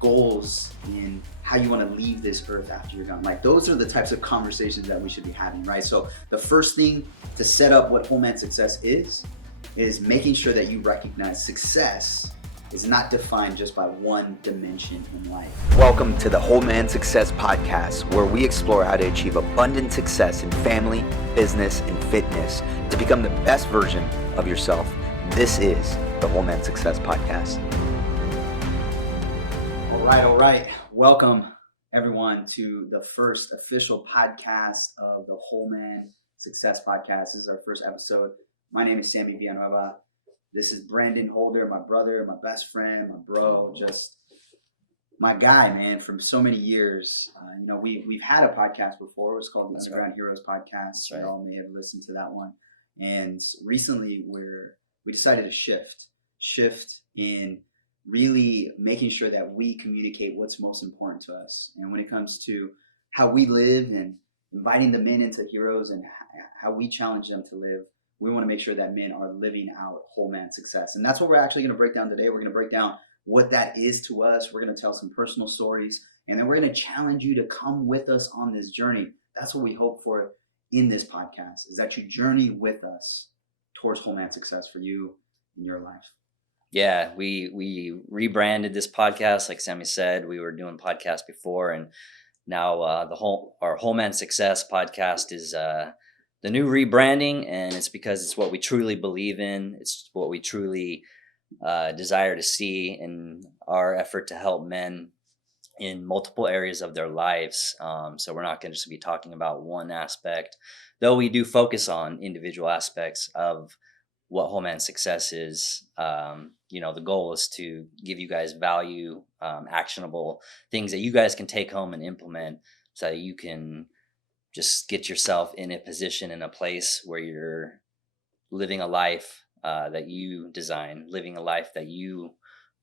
goals in how you want to leave this earth after you're gone. Like those are the types of conversations that we should be having, right? So the first thing to set up what whole man success is making sure that you recognize success is not defined just by one dimension in life. Welcome to the Whole Man Success Podcast, where we explore how to achieve abundant success in family, business, and fitness to become the best version of yourself. This is the Whole Man Success Podcast. All right. Welcome, everyone, to the first official podcast of the Whole Man Success Podcast. This is our first episode. My name is Sammy Villanueva. This is Brandon Holder, my brother, my best friend, my bro, just my guy, man, from so many years. We've had a podcast before. It was called the Underground Heroes Podcast. You all may have listened to that one. And recently we decided to shift in really making sure that we communicate what's most important to us. And when it comes to how we live and inviting the men into heroes and how we challenge them to live, we want to make sure that men are living out whole man success. And that's what we're actually going to break down today. We're going to break down what that is to us. We're going to tell some personal stories, and then we're going to challenge you to come with us on this journey. That's what we hope for in this podcast, is that you journey with us towards whole man success for you in your life. Yeah, we rebranded this podcast. Like Sammy said, we were doing podcasts before, and now our Whole Man Success podcast is the new rebranding, and it's because it's what we truly believe in. It's what we truly desire to see in our effort to help men in multiple areas of their lives. So we're not going to just be talking about one aspect, though we do focus on individual aspects of what whole man success is. The goal is to give you guys value, actionable things that you guys can take home and implement so that you can just get yourself in a position, in a place where you're living a life that you design, living a life that you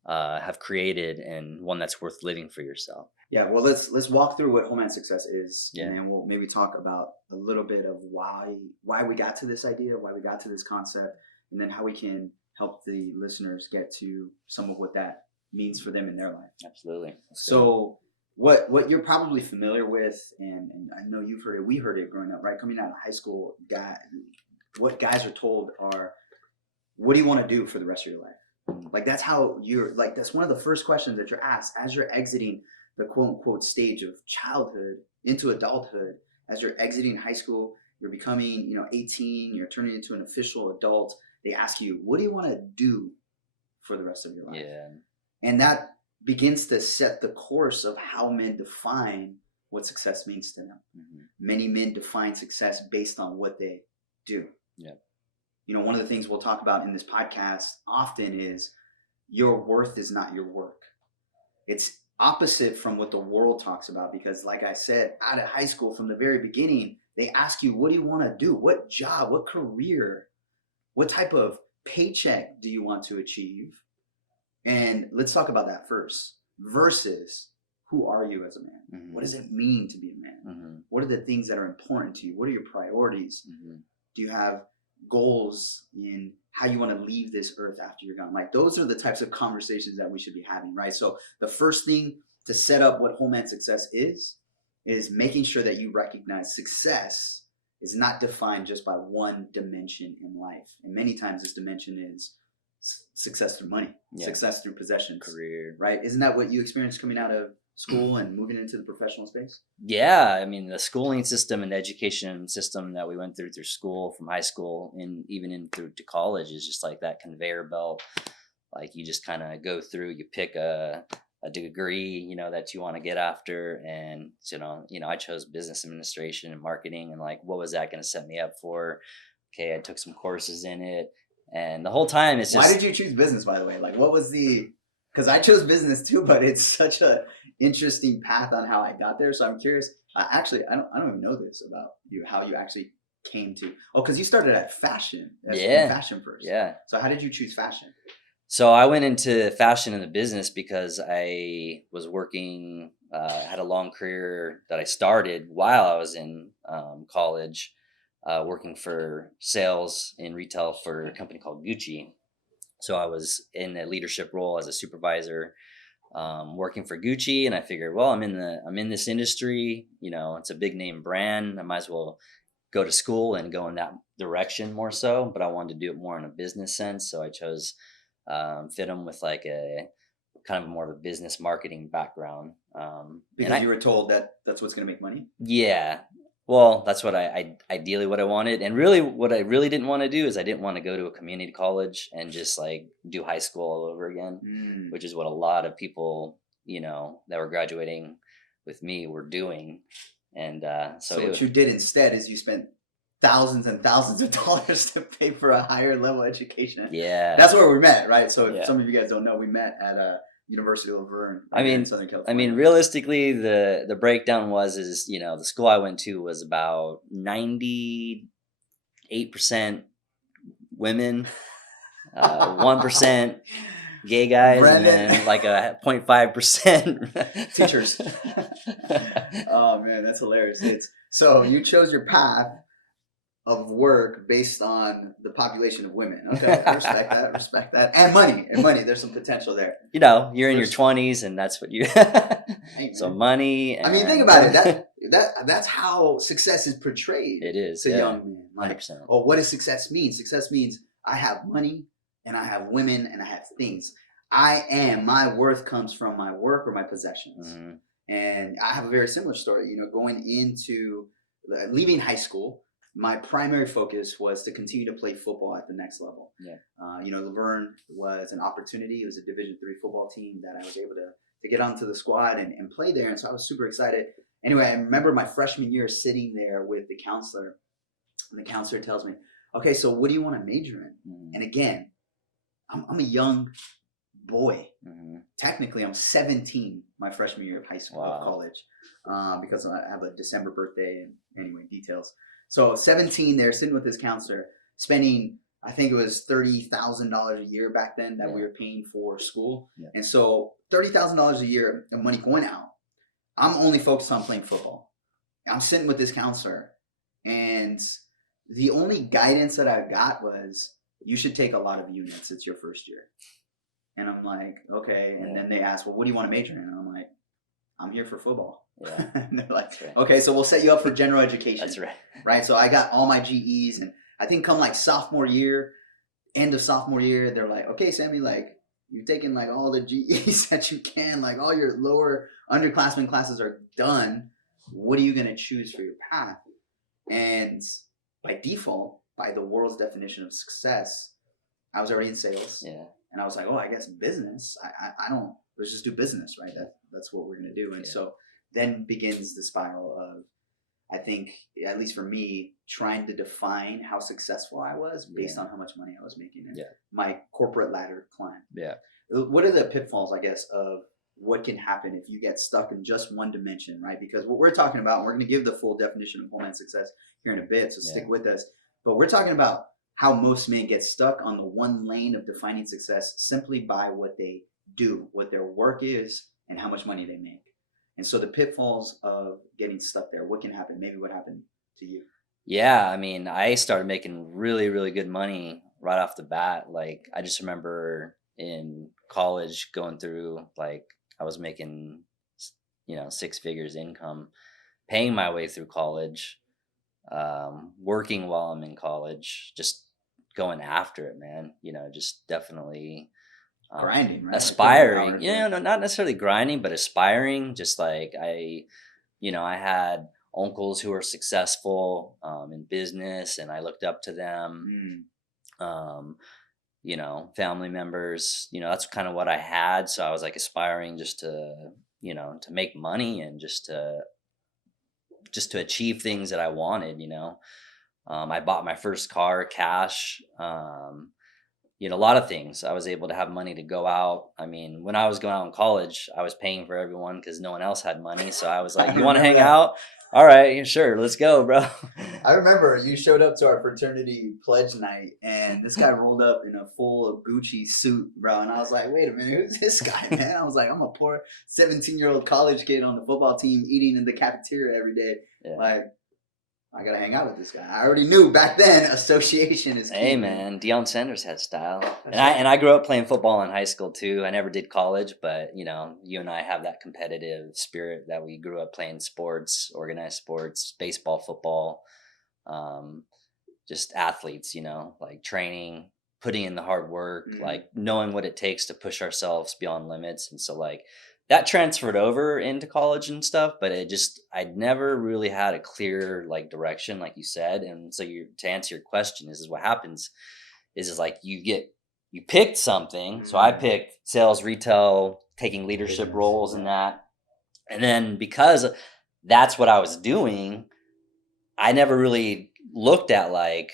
have created, and one that's worth living for yourself. Yeah, well, let's walk through what whole man success is, and then we'll maybe talk about a little bit of why we got to this idea, why we got to this concept, and then how we can help the listeners get to some of what that means for them in their life. Absolutely. So what you're probably familiar with, and I know you've heard it, we heard it growing up, right? Coming out of high school, what guys are told are, what do you want to do for the rest of your life? Like that's one of the first questions that you're asked as you're exiting the quote unquote stage of childhood into adulthood. As you're exiting high school, you're becoming 18, you're turning into an official adult. They ask you, what do you want to do for the rest of your life? Yeah. And that begins to set the course of how men define what success means to them. Mm-hmm. Many men define success based on what they do. Yeah. One of the things we'll talk about in this podcast often is your worth is not your work. It's opposite from what the world talks about, because like I said, out of high school, from the very beginning, they ask you, what do you want to do? What job, what career, what type of paycheck do you want to achieve? And let's talk about that first, versus who are you as a man? Mm-hmm. What does it mean to be a man? Mm-hmm. What are the things that are important to you? What are your priorities? Mm-hmm. Do you have goals in how you want to leave this earth after you're gone? Like those are the types of conversations that we should be having, right? So the first thing to set up what whole man success is making sure that you recognize success is not defined just by one dimension in life. And many times this dimension is success through money, success through possessions, career, right? Isn't that what you experienced coming out of school and moving into the professional space? Yeah, I mean, the schooling system and the education system that we went through school, from high school and even in through to college, is just like that conveyor belt. Like you just kind of go through, you pick a degree, that you want to get after. And, I chose business administration and marketing, and like, what was that going to set me up for? Okay. I took some courses in it, and the whole time it's just. Why did you choose business, by the way? Like, what was because I chose business too, but it's such a interesting path on how I got there. So I'm curious. Actually, I don't even know this about you, how you actually came to. Oh, because you started at fashion. Fashion first. Yeah. So how did you choose fashion? So I went into fashion in the business because I was working, had a long career that I started while I was in college, working for sales in retail for a company called Gucci. So I was in a leadership role as a supervisor working for Gucci, and I figured, well, I'm in this industry. It's a big name brand. I might as well go to school and go in that direction more so. But I wanted to do it more in a business sense, so I chose FITM with like a kind of more of a business marketing background. Because you were told that that's what's going to make money. Yeah. Well, that's what I ideally what I wanted, and really what I really didn't want to do is I didn't want to go to a community college and just like do high school all over again, which is what a lot of people that were graduating with me were doing. And so what you did instead is you spent thousands and thousands of dollars to pay for a higher level education. Yeah, that's where we met, right? So if some of you guys don't know, we met at University of Laverne. In Southern California. Realistically, the breakdown is the school I went to was about 98% women, 1% gay guys, Brandon. And then like a 0.5% teachers. Oh man, that's hilarious. So you chose your path of work based on the population of women. Okay, respect that. And money. There's some potential there. You're in your 20s, and that's what you. So money. And think about it. That's how success is portrayed. It is to young men. Like, 100%. Oh, what does success mean? Success means I have money, and I have women, and I have things. My worth comes from my work or my possessions. Mm-hmm. And I have a very similar story. Going into leaving high school. My primary focus was to continue to play football at the next level. Yeah. Laverne was an opportunity. It was a Division III football team that I was able to get onto the squad and play there. And so I was super excited. Anyway, I remember my freshman year sitting there with the counselor, and the counselor tells me, okay, so what do you want to major in? Mm-hmm. And again, I'm a young boy. Mm-hmm. Technically, I'm 17 my freshman year of high school, of college, because I have a December birthday. And anyway, details. So 17 there, sitting with this counselor, spending, I think it was $30,000 a year back then that we were paying for school. Yeah. And so $30,000 a year of money going out. I'm only focused on playing football. I'm sitting with this counselor, and the only guidance that I got was, you should take a lot of units. It's your first year. And I'm like, okay. And then they asked, well, what do you want to major in? And I'm like, I'm here for football. Yeah. And they're like, right. Okay, so we'll set you up for general education. That's right. Right. So I got all my GEs, and I think come like sophomore year, end of sophomore year, they're like, okay, Sammy, like you've taken like all the GEs that you can, like all your lower underclassmen classes are done. What are you going to choose for your path? And by default, by the world's definition of success, I was already in sales. Yeah. And I was like, oh, I guess business. I don't, let's just do business, right? That's what we're going to do. And so then begins the spiral of, I think, at least for me, trying to define how successful I was based on how much money I was making and my corporate ladder climb. Yeah. What are the pitfalls, I guess, of what can happen if you get stuck in just one dimension, right? Because what we're talking about, and we're going to give the full definition of whole man success here in a bit, so stick with us. But we're talking about how most men get stuck on the one lane of defining success simply by what they do, what their work is, and how much money they make. And so the pitfalls of getting stuck there, what can happen? Maybe what happened to you? Yeah, I mean, I started making really, really good money right off the bat. Like, I just remember in college going through, like, I was making, 6 figures income, paying my way through college, working while I'm in college, just going after it, man. Just definitely grinding, right? Aspiring. Not necessarily grinding, but aspiring. Just like I had uncles who were successful in business, and I looked up to them. Family members. That's kind of what I had. So I was like aspiring just to to make money and just to achieve things that I wanted. I bought my first car cash. A lot of things. I was able to have money to go out. I mean, when I was going out in college, I was paying for everyone because no one else had money. So I was like, you want to hang out? All right, sure. Let's go, bro. I remember you showed up to our fraternity pledge night, and this guy rolled up in a full Gucci suit, bro. And I was like, wait a minute, who's this guy, man? I was like, I'm a poor 17-year-old college kid on the football team eating in the cafeteria every day. Yeah. Like, I gotta hang out with this guy. I already knew back then association is key. Hey man, Deion Sanders had style. I grew up playing football in high school too. I never did college, but you know, you and I have that competitive spirit that we grew up playing sports, organized sports, baseball, football, um, just athletes, you know, like training, putting in the hard work, like knowing what it takes to push ourselves beyond limits. And so like that transferred over into college and stuff, but I'd never really had a clear like direction, like you said. And so to answer your question, this is what happens is like you picked something. So I picked sales, retail, taking leadership Business, roles in that. And then because that's what I was doing, I never really looked at like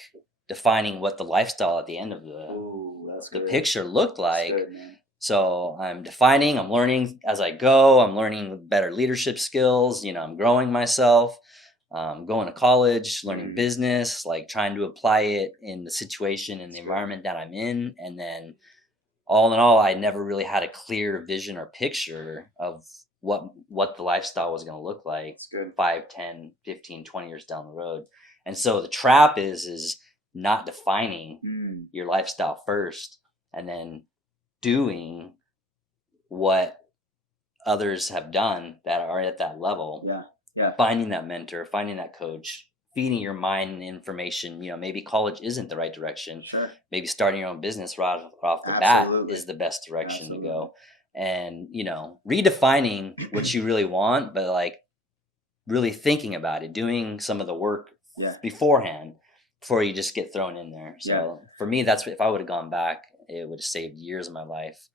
defining what the lifestyle at the end of the picture looked like. That's good, man. So I'm defining, I'm learning as I go, I'm learning better leadership skills, you know, I'm growing myself, going to college, learning business, like trying to apply it in the situation and the environment that I'm in. And then all in all, I never really had a clear vision or picture of what the lifestyle was going to look like 5, 10, 15, 20 years down the road. And so the trap is not defining your lifestyle first and then doing what others have done that are at that level. Yeah. Finding that mentor, finding that coach, feeding your mind information. You know, maybe college isn't the right direction. Sure. Maybe starting your own business right off the bat is the best direction to go. And, you know, redefining what you really want, but like really thinking about it, doing some of the work beforehand before you just get thrown in there. So for me, that's if I would have gone back, it would have saved years of my life.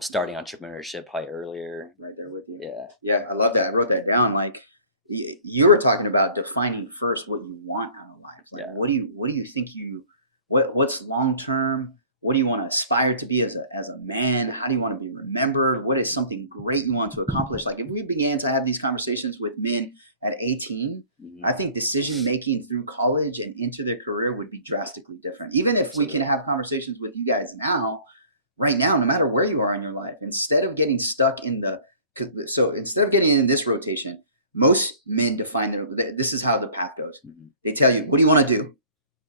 Starting entrepreneurship probably earlier. Right there with you. Yeah. I love that. I wrote that down. Like you were talking about defining first what you want out of life. Like what do you think what's long term? What do you want to aspire to be as a man? How do you want to be remembered? What is something great you want to accomplish? Like if we began to have these conversations with men at 18, I think decision making through college and into their career would be drastically different. Even if we can have conversations with you guys now, right now, no matter where you are in your life, instead of getting stuck in instead of getting in this rotation, most men define this is how the path goes. They tell you, what do you want to do?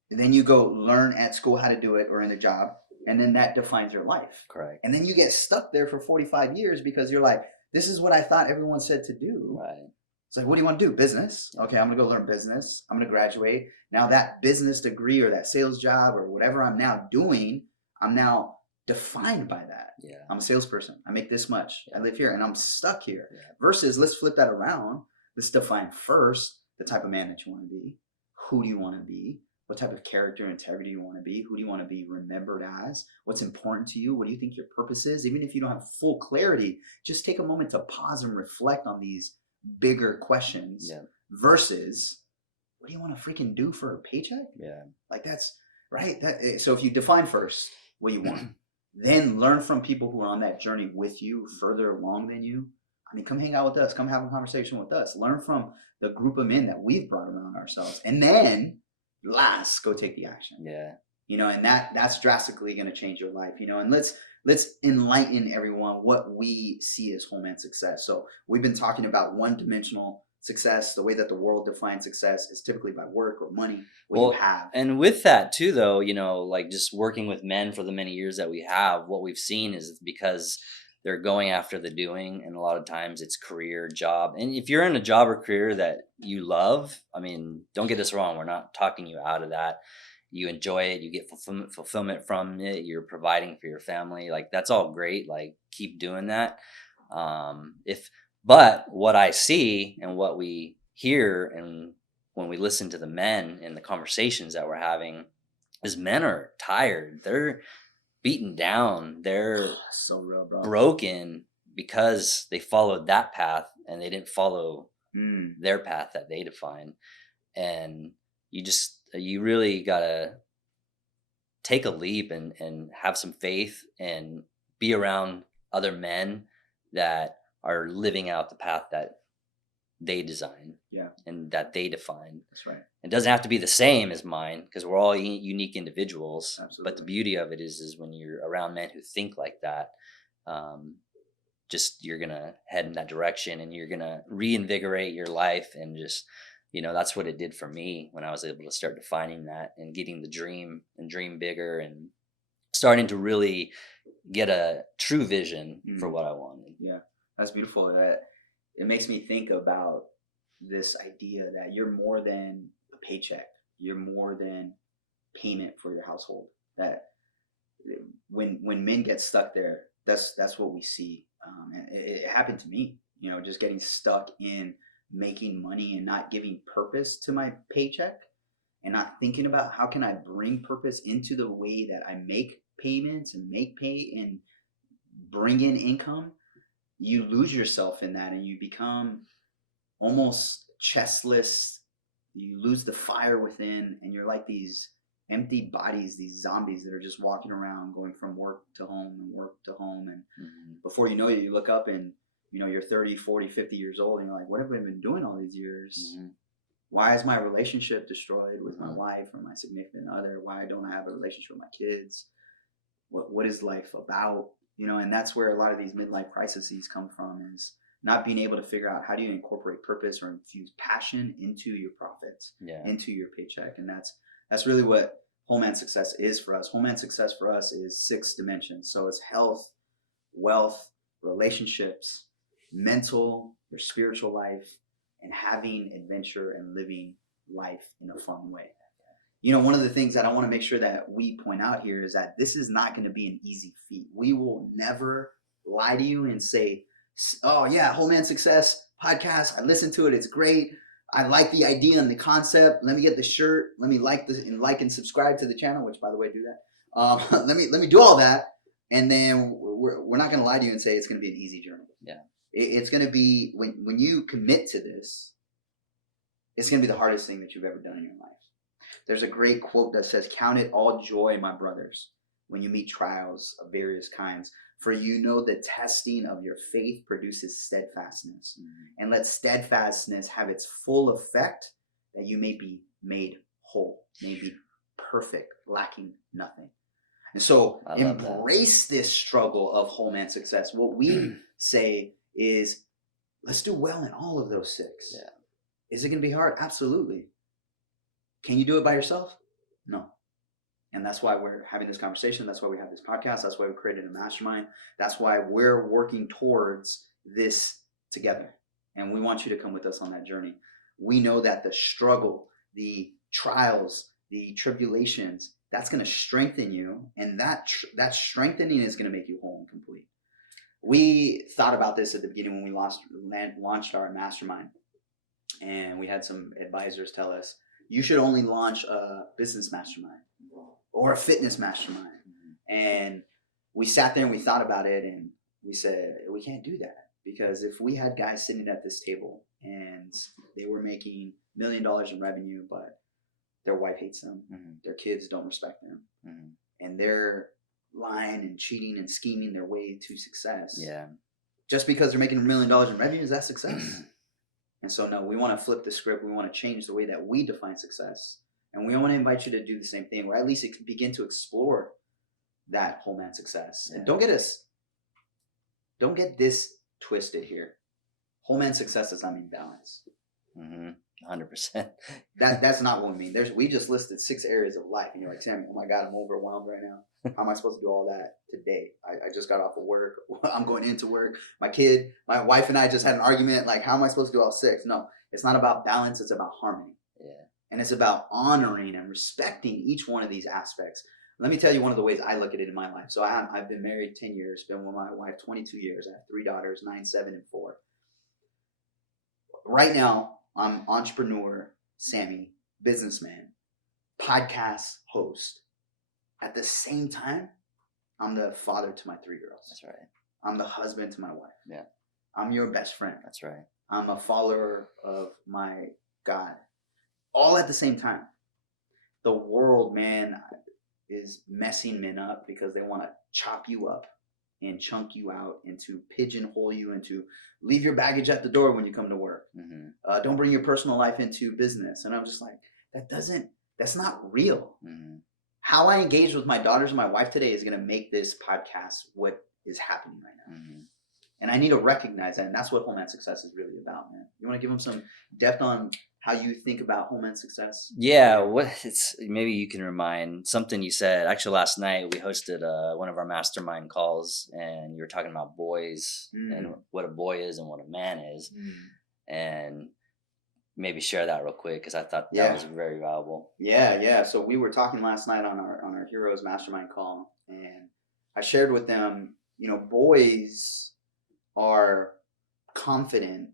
And then you go learn at school how to do it or in a job. And then that defines your life. Correct. And then you get stuck there for 45 years because you're like, this is what I thought everyone said to do. Right. It's like, what do you want to do? Business. Okay, I'm going to go learn business. I'm going to graduate. Now that business degree or that sales job or whatever I'm now doing, I'm now defined by that. Yeah. I'm a salesperson. I make this much. I live here and I'm stuck here. Versus let's flip that around. Let's define first the type of man that you want to be. Who do you want to be? What type of character and integrity you want to be? Who do you want to be remembered as? What's important to you? What do you think your purpose is? Even if you don't have full clarity, just take a moment to pause and reflect on these bigger questions versus what do you want to freaking do for a paycheck? Yeah. Like that's right. So if you define first what you want, then learn from people who are on that journey with you further along than you. I mean, come hang out with us. Come have a conversation with us. Learn from the group of men that we've brought around ourselves. And then last, go take the action. Yeah. You know, and that's drastically going to change your life, you know, and let's enlighten everyone what we see as whole man success. So we've been talking about one-dimensional success. The way that the world defines success is typically by work or money, you have. And with that too, though, you know, like just working with men for the many years that we have, what we've seen is because they're going after the doing, and a lot of times it's career, job. And if you're in a job or career that you love, I mean, don't get us wrong, we're not talking you out of that. You enjoy it, you get fulfillment from it, you're providing for your family, like that's all great, like keep doing that. But what I see and what we hear and when we listen to the men and the conversations that we're having is men are tired, they're beaten down, they're so real, bro. Broken because they followed that path and they didn't follow their path that they define. And you really gotta take a leap and have some faith and be around other men that are living out the path that they design and that they define. That's right. It doesn't have to be the same as mine because we're all unique individuals. Absolutely. But the beauty of it is when you're around men who think like that, just you're going to head in that direction and you're going to reinvigorate your life and just that's what it did for me when I was able to start defining that and getting the dream and dream bigger and starting to really get a true vision for what I wanted. Yeah, that's beautiful. That it makes me think about this idea that you're more than a paycheck. You're more than payment for your household. That when men get stuck there, that's what we see. And it happened to me. Just getting stuck in making money and not giving purpose to my paycheck, and not thinking about how can I bring purpose into the way that I make payments and make pay and bring in income. You lose yourself in that and you become almost chestless. You lose the fire within, and you're like these empty bodies, these zombies that are just walking around going from work to home and work to home. And before you know it, you look up and you're 30, 40, 50 years old, and you're like, what have I been doing all these years? Why is my relationship destroyed with my wife or my significant other? Why don't I have a relationship with my kids? What is life about? And that's where a lot of these midlife crises come from, is not being able to figure out how do you incorporate purpose or infuse passion into your profits, into your paycheck. And that's really what whole man success is for us. Whole man success for us is 6 dimensions. So it's health, wealth, relationships, mental, your spiritual life, and having adventure and living life in a fun way. One of the things that I want to make sure that we point out here is that this is not going to be an easy feat. We will never lie to you and say, oh yeah, Whole Man Success podcast, I listened to it, it's great. I like the idea and the concept. Let me get the shirt. Let me like and subscribe to the channel, which by the way, do that. Let me do all that. And then we're not going to lie to you and say it's going to be an easy journey. Yeah. It's going to be, when you commit to this, it's going to be the hardest thing that you've ever done in your life. There's a great quote that says, count it all joy, my brothers, when you meet trials of various kinds, for you know the testing of your faith produces steadfastness. And let steadfastness have its full effect, that you may be made whole, may be perfect, lacking nothing. And so embrace this struggle of whole man success. What we say is, let's do well in all of those 6. Yeah. Is it going to be hard? Absolutely. Can you do it by yourself? No. And that's why we're having this conversation. That's why we have this podcast. That's why we created a mastermind. That's why we're working towards this together. And we want you to come with us on that journey. We know that the struggle, the trials, the tribulations, that's going to strengthen you. And that strengthening is going to make you whole and complete. We thought about this at the beginning when we launched our mastermind. And we had some advisors tell us, you should only launch a business mastermind or a fitness mastermind. And we sat there and we thought about it, and we said, we can't do that, because if we had guys sitting at this table and they were making $1 million in revenue, but their wife hates them, their kids don't respect them, and they're lying and cheating and scheming their way to success. Just because they're making $1 million in revenue, is that success? And so, no, we want to flip the script. We want to change the way that we define success. And we want to invite you to do the same thing, or at least begin to explore that whole man success. And don't get this twisted here. Whole man success does not mean balance. 100%. That's not what we mean. We just listed 6 areas of life, and you're like, Sammy, oh my God, I'm overwhelmed right now. How am I supposed to do all that today? I just got off of work. I'm going into work. My wife and I just had an argument. Like, how am I supposed to do all 6? No, it's not about balance. It's about harmony. And it's about honoring and respecting each one of these aspects. Let me tell you one of the ways I look at it in my life. So I've been married 10 years, been with my wife 22 years. I have 3 daughters, 9, 7, and 4. Right now, I'm entrepreneur, Sammy, businessman, podcast host. At the same time, I'm the father to my 3-year-olds. That's right. I'm the husband to my wife. Yeah. I'm your best friend. That's right. I'm a follower of my God. All at the same time. The world, man, is messing men up because they want to chop you up and chunk you out and to pigeonhole you and to leave your baggage at the door when you come to work. Don't bring your personal life into business. And I'm just like, that's not real. How I engage with my daughters and my wife today is going to make this podcast what is happening right now. And I need to recognize that. And that's what whole man success is really about, man. You want to give them some depth on how you think about home and success? Yeah, what it's maybe you can remind something you said. Actually, last night we hosted one of our mastermind calls, and you were talking about boys and what a boy is and what a man is, and maybe share that real quick because I thought that was very valuable. Yeah. So we were talking last night on our Heroes Mastermind call, and I shared with them, boys are confident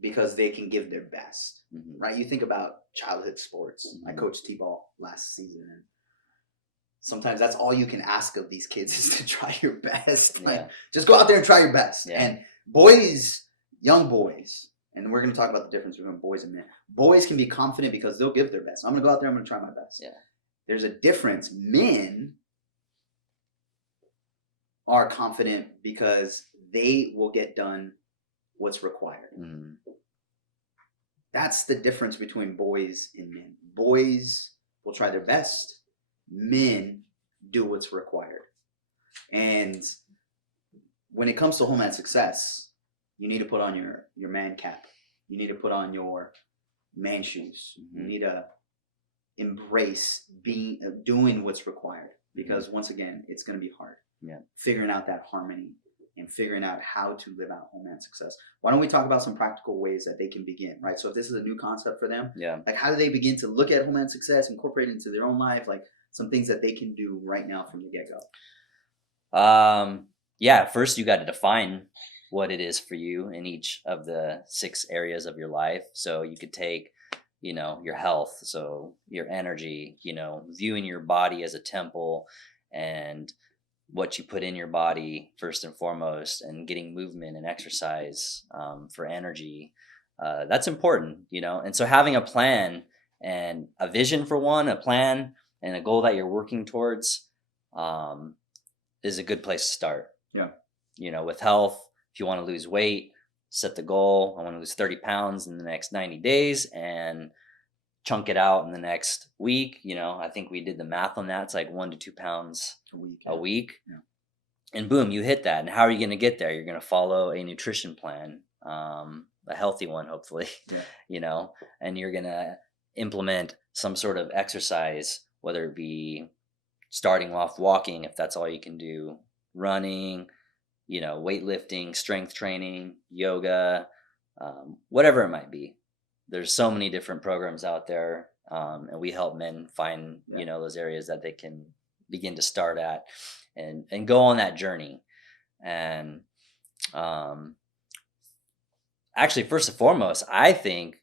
because they can give their best, right? You think about childhood sports. I coached t-ball last season, and sometimes that's all you can ask of these kids is to try your best. Like, just go out there and try your best. And boys, young boys, and we're going to talk about the difference between boys and men. Boys can be confident because they'll give their best. I'm going to go out there, I'm going to try my best. Yeah. There's a difference. Men are confident because they will get done what's required. That's the difference between boys and men. Boys will try their best. Men do what's required. And when it comes to home and success, you need to put on your man cap. You need to put on your man shoes. You need to embrace doing what's required, because once again, it's going to be hard. Figuring out that harmony and figuring out how to live out home and success. Why don't we talk about some practical ways that they can begin, right? So if this is a new concept for them, like how do they begin to look at home and success, incorporate it into their own life, like some things that they can do right now from the get-go? First you got to define what it is for you in each of the 6 areas of your life. So you could take, your health, so your energy, viewing your body as a temple, and what you put in your body first and foremost, and getting movement and exercise for energy. That's important, and so having a plan and a vision for one, a plan and a goal that you're working towards is a good place to start. With health, if you want to lose weight, set the goal. I want to lose 30 pounds in the next 90 days and chunk it out in the next week. I think we did the math on that. It's like 1 to 2 pounds a week. And boom, you hit that. And how are you going to get there? You're going to follow a nutrition plan, a healthy one, hopefully, and you're going to implement some sort of exercise, whether it be starting off walking, if that's all you can do, running, weightlifting, strength training, yoga, whatever it might be. There's so many different programs out there, and we help men find, those areas that they can begin to start at and go on that journey. And actually, first and foremost, I think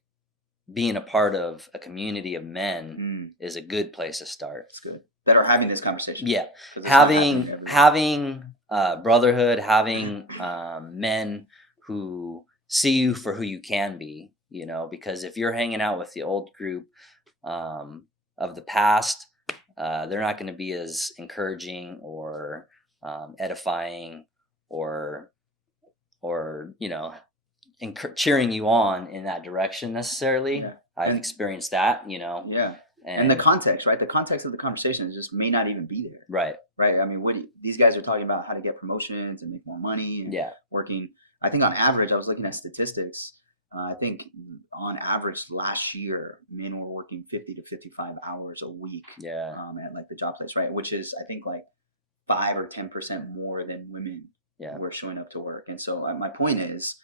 being a part of a community of men is a good place to start. It's good. That are having this conversation. Having brotherhood, having men who see you for who you can be, because if you're hanging out with the old group of the past, they're not going to be as encouraging or edifying or cheering you on in that direction necessarily. I've experienced that, And the context, right? The context of the conversation just may not even be there. Right. I mean, these guys are talking about how to get promotions and make more money and working. I think on average, I was looking at statistics. I think on average last year, men were working 50 to 55 hours a week at like the job place, right? Which is, I think, like 5 or 10% more than women were showing up to work. And so my point is,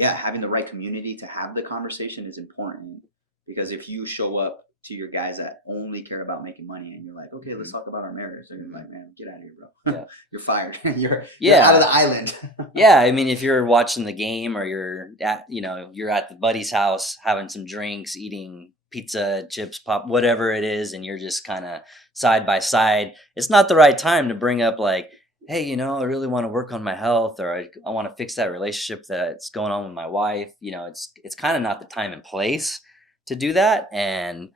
having the right community to have the conversation is important, because if you show up to your guys that only care about making money and you're like, okay, let's talk about our marriage, they're gonna be like, man, get out of here, bro. You're fired. you're out of the island. I mean, if you're watching the game or you're at the buddy's house having some drinks, eating pizza, chips, pop, whatever it is, and you're just kind of side by side, it's not the right time to bring up like, hey, I really want to work on my health, or I want to fix that relationship that's going on with my wife. It's kind of not the time and place to do that. And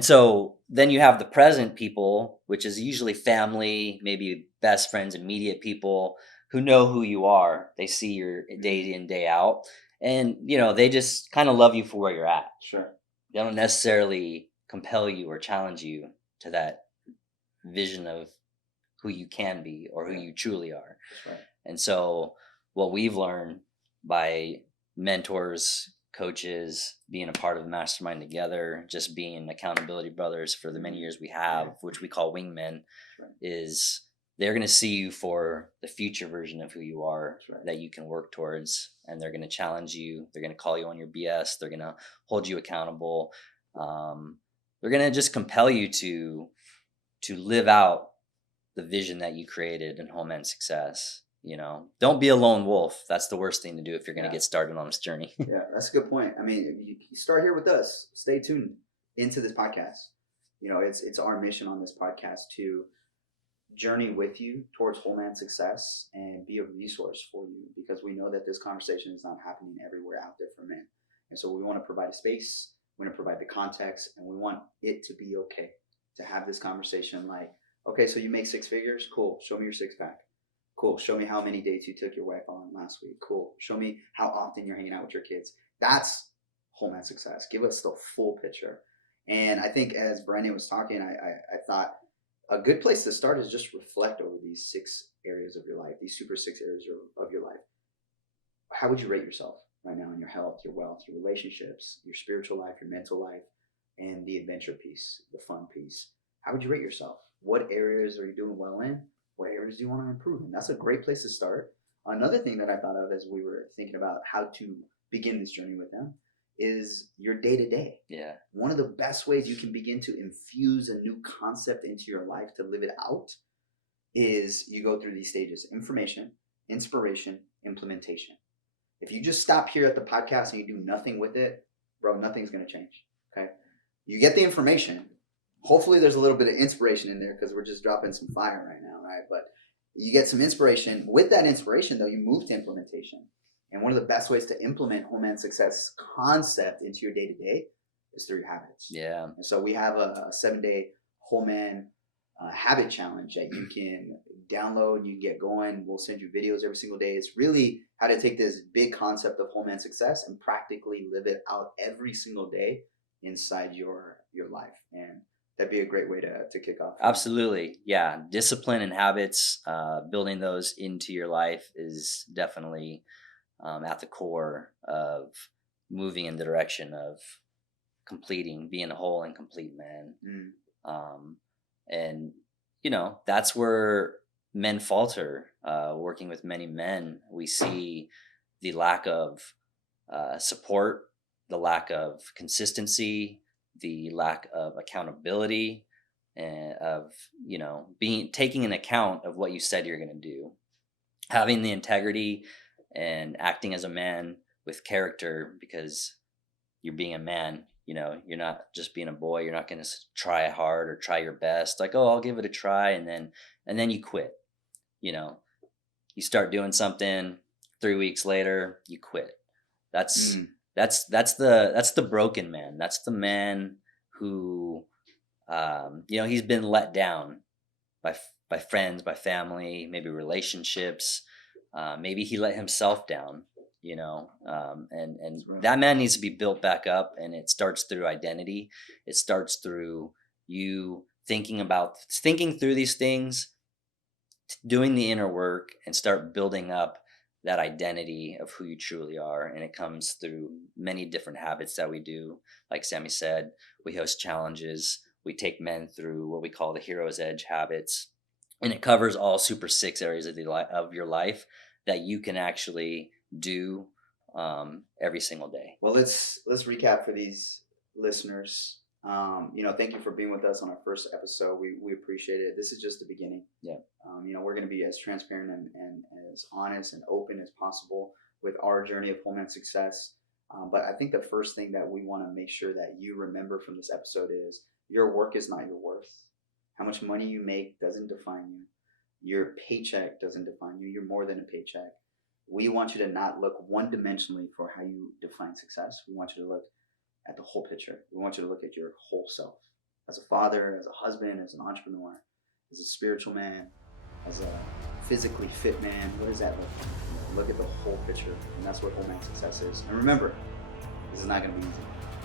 so then you have the present people, which is usually family, maybe best friends, immediate people who know who you are. They see your day in, day out, and they just kind of love you for where you're at. Sure. They don't necessarily compel you or challenge you to that vision of who you can be or who you truly are. That's right. And so what we've learned by mentors, coaches, being a part of a mastermind together, just being accountability brothers for the many years we have, which we call wingmen, is they're going to see you for the future version of who you are that you can work towards. And they're going to challenge you. They're going to call you on your BS. They're going to hold you accountable. They're going to just compel you to live out the vision that you created in Home and Success. Don't be a lone wolf. That's the worst thing to do if you're going to get started on this journey. Yeah, that's a good point. I mean, you start here with us. Stay tuned into this podcast. It's our mission on this podcast to journey with you towards whole man success and be a resource for you, because we know that this conversation is not happening everywhere out there for men. And so we want to provide a space, we want to provide the context, and we want it to be okay to have this conversation like, okay, so you make 6 figures? Cool. Show me your 6-pack. Cool. Show me how many dates you took your wife on last week. Cool. Show me how often you're hanging out with your kids. That's whole man success. Give us the full picture. And I think as Brandon was talking, I thought a good place to start is just reflect over these 6 areas of your life, these super 6 areas of your life. How would you rate yourself right now in your health, your wealth, your relationships, your spiritual life, your mental life, and the adventure piece, the fun piece? How would you rate yourself? What areas are you doing well in? What areas do you want to improve in? That's a great place to start. Another thing that I thought of as we were thinking about how to begin this journey with them is your day-to-day. Yeah. One of the best ways you can begin to infuse a new concept into your life to live it out is you go through these stages: information, inspiration, implementation. If you just stop here at the podcast and you do nothing with it, bro, nothing's going to change. Okay. You get the information. Hopefully there's a little bit of inspiration in there, because we're just dropping some fire right now, right? But you get some inspiration. With that inspiration, though, you move to implementation. And one of the best ways to implement home and success concept into your day-to-day is through your habits. Yeah. And so we have a 7-day whole man habit challenge that you can download, you can get going. We'll send you videos every single day. It's really how to take this big concept of whole man success and practically live it out every single day inside your life. And that'd be a great way to kick off. Absolutely. Yeah. Discipline and habits, building those into your life is definitely at the core of moving in the direction of being a whole and complete man. And, that's where men falter. Working with many men, we see the lack of support, the lack of consistency, the lack of accountability, and of taking an account of what you said you're going to do, having the integrity and acting as a man with character, because you're being a man. You're not just being a boy. You're not going to try hard or try your best, like, oh, I'll give it a try, and then you quit. You start doing something, 3 weeks later you quit. That's the broken man. That's the man who, he's been let down by friends, by family, maybe relationships. Maybe he let himself down, and Right. That man needs to be built back up. And it starts through identity. It starts through you thinking through these things, doing the inner work, and start building up that identity of who you truly are. And it comes through many different habits that we do. Like Sammy said, we host challenges. We take men through what we call the Hero's Edge habits. And it covers all super 6 areas of your life that you can actually do every single day. Well, let's recap for these listeners. Thank you for being with us on our first episode. We appreciate it. This is just the beginning. Yeah. We're going to be as transparent and as honest and open as possible with our journey of home and success. But I think the first thing that we want to make sure that you remember from this episode is your work is not your worth. How much money you make doesn't define you. Your paycheck doesn't define you. You're more than a paycheck. We want you to not look one-dimensionally for how you define success. We want you to look at the whole picture. We want you to look at your whole self. As a father, as a husband, as an entrepreneur, as a spiritual man, as a physically fit man. What does that look like? Look at the whole picture. And that's what whole man success is. And remember, this is not going to be easy.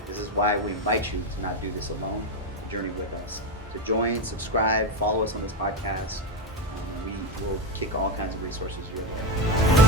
This is why we invite you to not do this alone. Journey with us. To join, subscribe, follow us on this podcast. We will kick all kinds of resources your way.